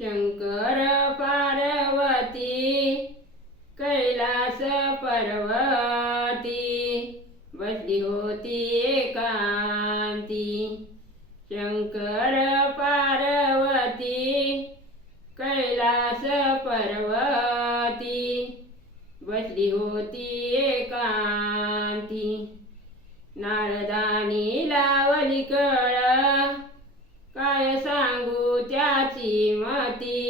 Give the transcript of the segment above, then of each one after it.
शंकर पार्वती कैलास पर्वती बसली होती एकांती। शंकर पार्वती कैलास पर्वती बसली होती एकांती। नारदानी लावली कळ काय सांगू त्याची मती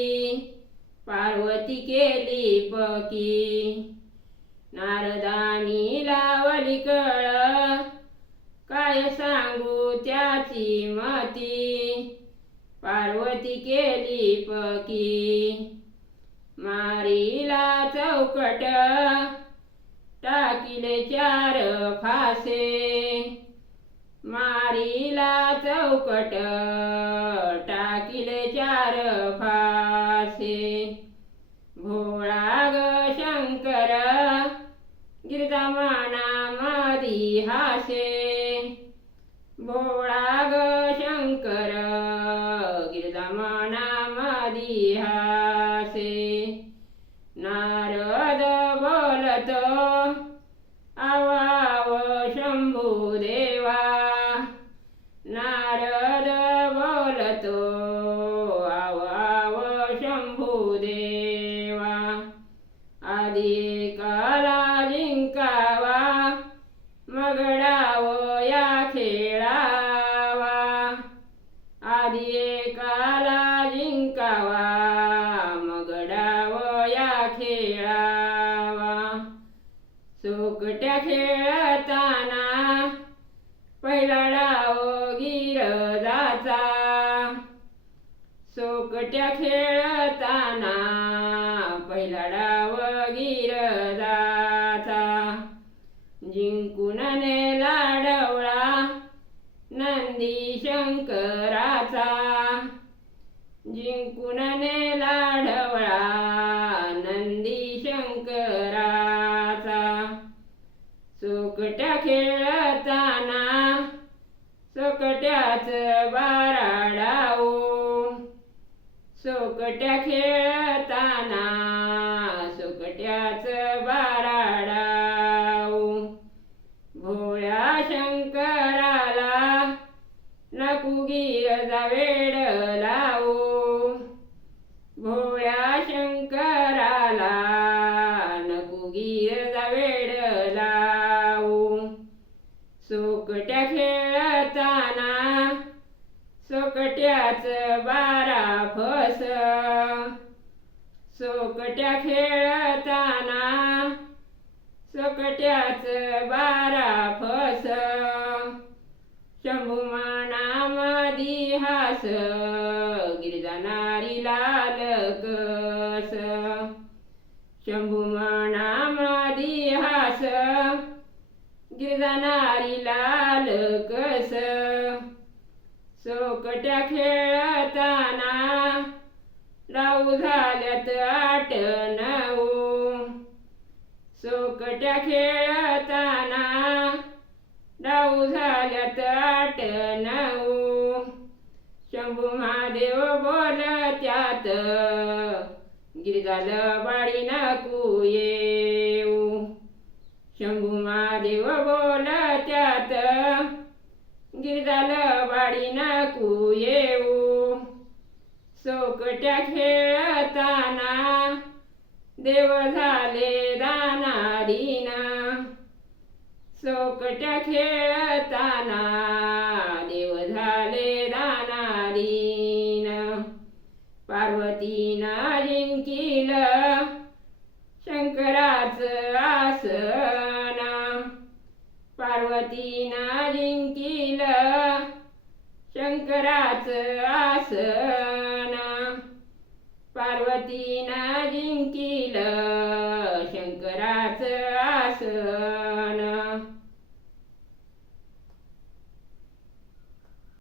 पार्वती केली पकी। नारदानी लावली कळ काय सांगू त्याची मती पार्वती केली पकी। मारीला चौकट टाकिले 4 फासे मारीला चौकट टाकिले 4 फासे। भोळा ग शंकर गिरजामानामधी हासे भोळा ग शंकर गिरजामानामधी हासे। नारद बोलतो आवाव शंभुदेवा नारद बोलतो आवाव शंभुदेवा। आधी काला जिंकावा मग डाव या खेळावा आधी काला जिंकावा मग डाव या खेळावा। सोकट्या खेळताना पहिला डाव गिरजाचा सोकट्या खेळताना पहिला डाव गिरजाचा। जिंकून नेला डवळा नंदी शंकराचा जिंकून नेला ढवळा नंदी शंकराचा। सोकट्या खेळताना सोकट्याच 12 डाव सोकट्या खेळताना सोकट्याच 12 डाव। भोळ्या शंकराला नको गिरजा वेड लावू भोळ्या शंकराला नको गिरजा वेड लावू। सोकट्या खेळताना सोकट्याच 12 फस सोकट्या खेळताना सोकट्याच 12 फस। शंभुमानामधी हास गिरजानारी लाल कस शंभुमानामधी हास गिरजानारी लाल कस। सोकट्या खेळताना डाव झाल्यात 8 9 सोकट्या खेळताना डाव झाल्यात 8 9। शंभू महादेव बोलत्यात गिरजाल बाळी नको येऊ शंभू महादेव बोलत्यात गिरजाल बाळी नको येऊ। सोकट्या खेळताना देव झाले दानाधीन सोकट्या खेळताना देव झाले दानाधीन। पार्वतीनं जिंकिल शंकराच आसन पार्वतीनं जिंकिल शंकराच आसन पार्वतीनं जिंकिल